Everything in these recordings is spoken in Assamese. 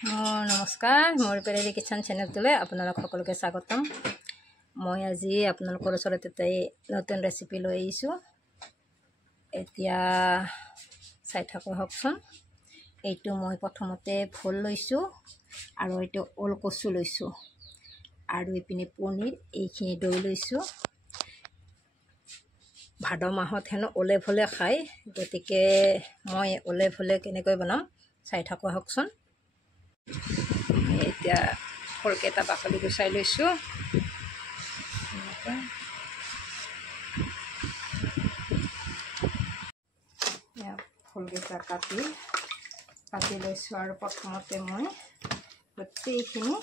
নমস্কাৰ, মোৰ পেৰেৰী কিচেন চেনেলটোলৈ আপোনালোক সকলোকে স্বাগতম। মই আজি আপোনালোকৰ ওচৰত এটা নতুন ৰেচিপি লৈ আহিছোঁ। এতিয়া চাই থাককচোন। এইটো মই প্ৰথমতে ভোল লৈছোঁ আৰু এইটো ওলকচু লৈছোঁ আৰু এইপিনে পনীৰ, এইখিনি দৈ লৈছোঁ। ভাদ মাহত হেনো ওলে ভোলে খায়, গতিকে মই ওলে ভোলে কেনেকৈ বনাম চাই থাককচোন। এতিয়া ফলকেইটা বাকলি গুচাই লৈছোঁ। ফলকেইটা কাটি লৈছোঁ আৰু প্ৰথমতে মই গোটেইখিনি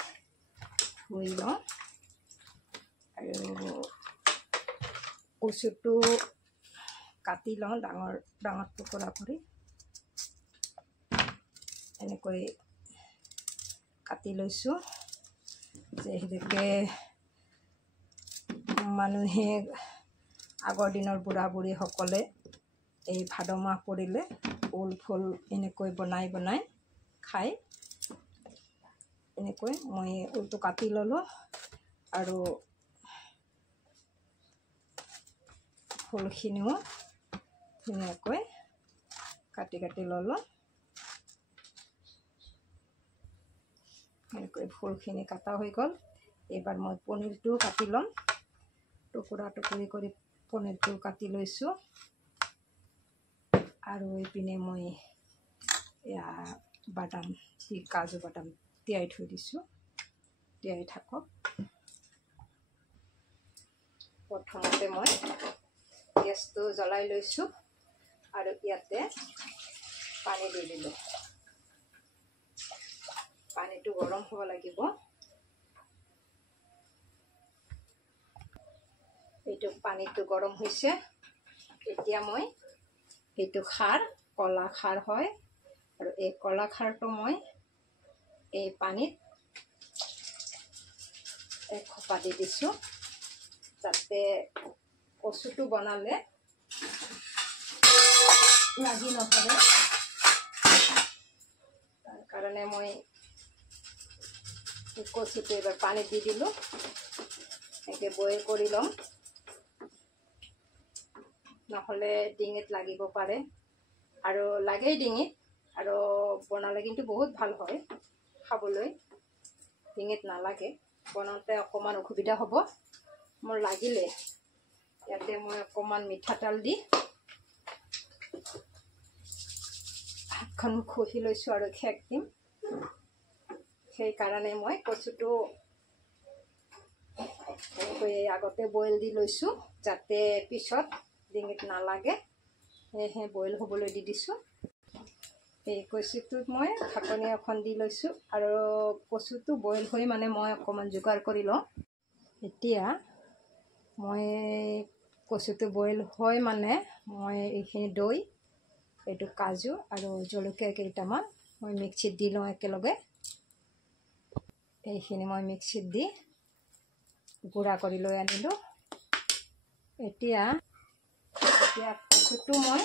ধুই লওঁ আৰু কচুটো কাটি লওঁ ডাঙৰ ডাঙৰ টুকুৰা কৰি। এনেকৈ কাটি লৈছোঁ। যিহেতুকে মানুহে আগৰ দিনৰ বুঢ়া বুঢ়ীসকলে এই ভাদ মাহ পৰিলে ওল ফুল এনেকৈ বনাই খায়। এনেকৈ মই ওলটো কাটি ল'লোঁ আৰু ফুলখিনিও ধুনীয়াকৈ কাটি ল'লোঁ। এনেকৈ ফুলখিনি কাটা হৈ গ'ল। এইবাৰ মই পনীৰটো কাটি ল'ম। টুকুৰা টুকুৰি কৰি পনীৰটো কাটি লৈছোঁ আৰু এইপিনে মই বাদাম কাজু বাদাম তিয়াই থৈ দিছোঁ। তিয়াই থাকক। প্ৰথমতে মই গেছটো জ্বলাই লৈছোঁ আৰু ইয়াতে পানী দি দিলোঁ। পানীটো গৰম হ'ব লাগিব। এইটো পানীটো গৰম হৈছে। এতিয়া মই এইটো খাৰ, কলা খাৰ হয় আৰু এই কলা খাৰটো মই এই পানীত এক খোপা দি দিছোঁ, যাতে কচুটো বনালে লাগি নধৰে। তাৰ কাৰণে মই কচুটো এবাৰ পানীত দি দিলোঁ। এনেকৈ বইল কৰি ল'ম, নহ'লে ডিঙিত লাগিব পাৰে আৰু লাগেই ডিঙিত, আৰু বনালে কিন্তু বহুত ভাল হয় খাবলৈ। ডিঙিত নালাগে, বনাওঁতে অকণমান অসুবিধা হ'ব। মোৰ লাগিলে ইয়াতে মই অকণমান মিঠাতেল দি হাতখন ঘঁহি লৈছোঁ আৰু খেক দিম। সেইকাৰণে মই কচুটো আগতে বইল দি লৈছোঁ, যাতে পিছত ডিঙিত নালাগে। সেয়েহে বইল হ'বলৈ দি দিছোঁ। এই কচুটোত মই ঢাকনি এখন দি লৈছোঁ আৰু কচুটো বইল হৈ মই অকণমান যোগাৰ কৰি লওঁ। এতিয়া মই কচুটো বইল হয় মই এইখিনি দৈ, এইটো কাজু আৰু জলকীয়া কেইটামান মই মিক্সিত দি লওঁ একেলগে। এইখিনি মই মিক্সিত দি গুড়া কৰি লৈ আনিলোঁ। এতিয়া কচুটো মই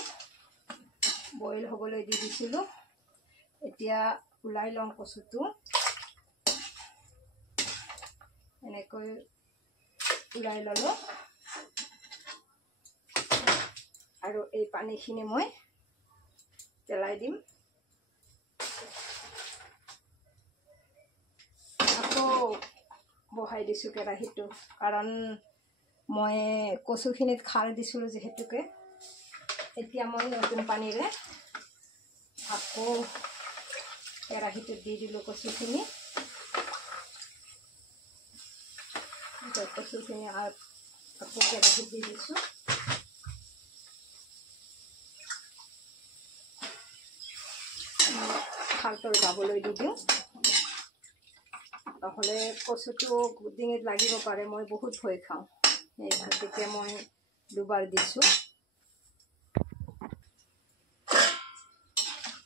বইল হ'বলৈ দি দিছিলোঁ। এতিয়া ওলাই লওঁ কচুটো। এনেকৈ ওলাই ল'লোঁ আৰু এই পানীখিনি মই পেলাই দিম। আকৌ বহাই দিছোঁ কেৰাহীটো, কাৰণ মই কচুখিনিত খাৰ দিছিলোঁ যিহেতুকে। এতিয়া মই নতুন পানীৰে আকৌ কেৰাহীটোত দি দিলোঁ কচুখিনি। কচুখিনি আকৌ কেৰাহীত দি দিছোঁ। খাৰটো যাবলৈ দি দিওঁ, নহ'লে কচুটো ডিঙিত লাগিব পাৰে। মই বহুত ভয় খাওঁ, এই গতিকে মই দুবাৰ দিছোঁ।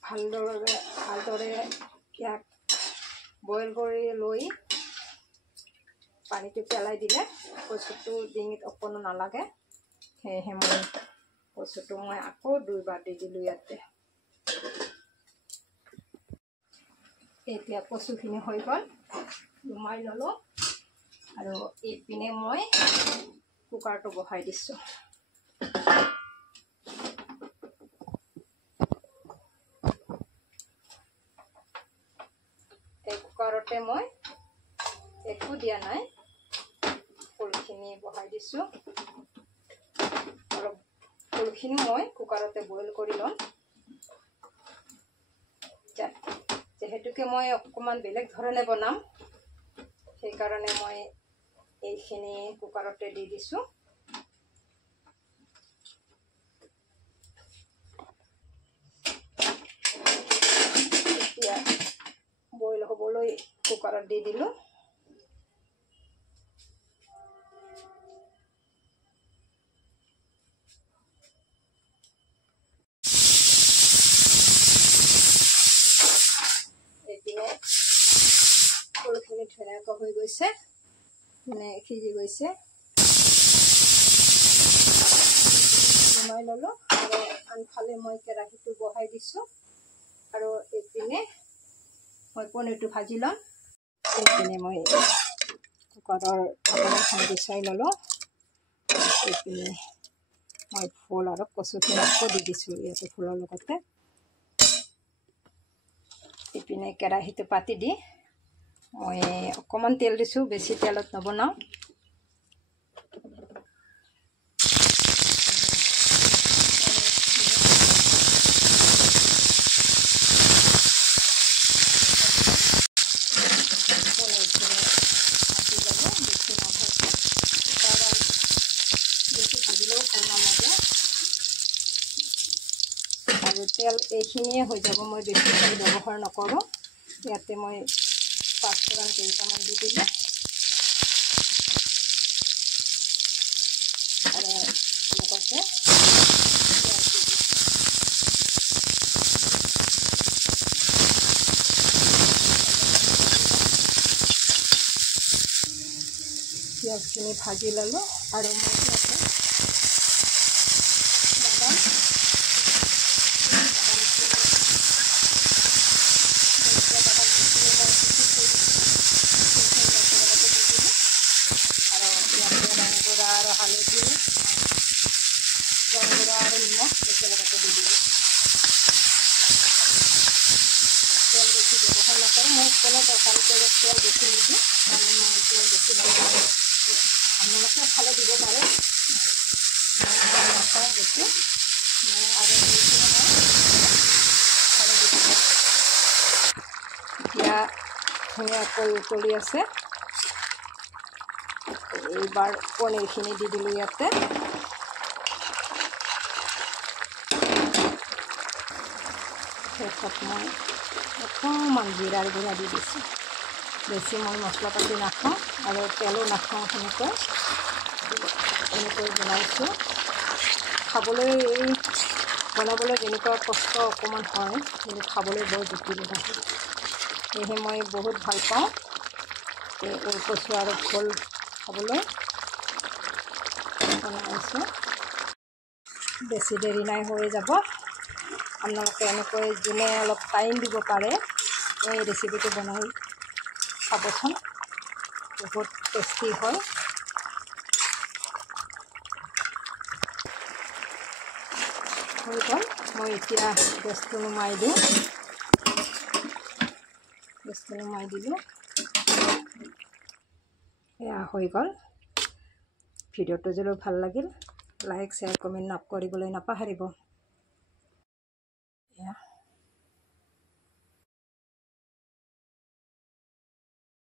ভালদৰে ইয়াক বইল কৰি লৈ পানীটো পেলাই দিলে কচুটো ডিঙিত অকণো নালাগে। সেয়েহে কচুটো মই আকৌ দুবাৰ দি দিলোঁ ইয়াতে। এতিয়া কচুখিনি হৈ গ'ল, নুমাই ল'লোঁ আৰু এইপিনে মই কুকাৰটো বহাই দিছোঁ। এই কুকাৰতে মই একো দিয়া নাই, ফুলখিনি বহাই দিছোঁ। আৰু ফুলখিনি মই কুকাৰতে বইল কৰি ল'ম। যেহেতুকে মই অকণমান বেলেগ ধৰণে বনাম, সেইকাৰণে মই এইখিনি কুকাৰতে দি দিছোঁ। এতিয়া বইল হ'বলৈ কুকাৰত দি দিলোঁ। এইপিনে ফুলখিনি ধুনীয়াকৈ হৈ গৈছে, মানে সিজি গৈছে। নমাই ল'লোঁ আৰু আনফালে মই কেৰাহীটো বহাই দিছোঁ আৰু এইপিনে মই পনীৰটো ভাজি ল'ম। এইপিনে মই কুকাৰৰ ঢাকনিখন গুচাই ল'লোঁ। এইপিনে মই ফুল আৰু কচুখিনি আকৌ দি দিছোঁ ইয়াতে ফুলৰ লগতে। এইপিনে কেৰাহীটো পাতি দি মই অকণমান তেল দিছোঁ, বেছি তেলত নবনাওঁ। আৰু তেল এইখিনিয়ে হৈ যাব, মই বেছি তেল ব্যৱহাৰ নকৰোঁ। ইয়াতে মই পাঁচফোৰণ কেইটামান দি দিলোঁ আৰু লগতে পিঁয়াজখিনি ভাজি ল'লোঁ আৰু মই ইয়াতে আৰু হালধি, ৰংগুড়া আৰু নিমখ একেলগতে দি দিলোঁ। তেল বেছি ব্যৱহাৰ নকৰোঁ, মই কোনো তৰকাৰীতে তেল বেছি নিদিওঁ, কাৰণ মই তেল বেছি নকৰোঁ। আপোনালোকে খালে দিব পাৰে, নাখাওঁ বেছি আৰু খালে দিব পাৰে। এতিয়া ধুনীয়াকৈ উতলি আছে। এইবাৰ পনীৰখিনি দি দিলোঁ ইয়াতে। শেষত মই অকণমান জিৰাৰ গুড়া দি দিছোঁ। বেছি মই মছলা পাতি নাখাওঁ আৰু তেলো নাখাওঁ, এনেকৈ বনাইছোঁ। খাবলৈ বনাবলৈ যেনেকুৱা কষ্ট অকণমান হয়, কিন্তু খাবলৈ বৰ জুতি লাগে। সেয়েহে মই বহুত ভাল পাওঁ এই ওলকচু আৰু ফুল খাবলৈ বনাইছোঁ। বেছি দেৰি নাই, হৈ যাব। আপোনালোকে এনেকৈ যোনে অলপ টাইম দিব পাৰে এই ৰেচিপিটো বনাই খাবচোন, বহুত টেষ্টি হয়। হৈ গ'ল, মই এতিয়া গেছটো নুমাই দিওঁ। গেছটো নুমাই দিলোঁ। এয়া হৈ গ'ল। ভিডিঅ'টো যদি ভাল লাগিল, লাইক, শ্বেয়াৰ, কমেণ্ট কৰিবলৈ নাপাহৰিব।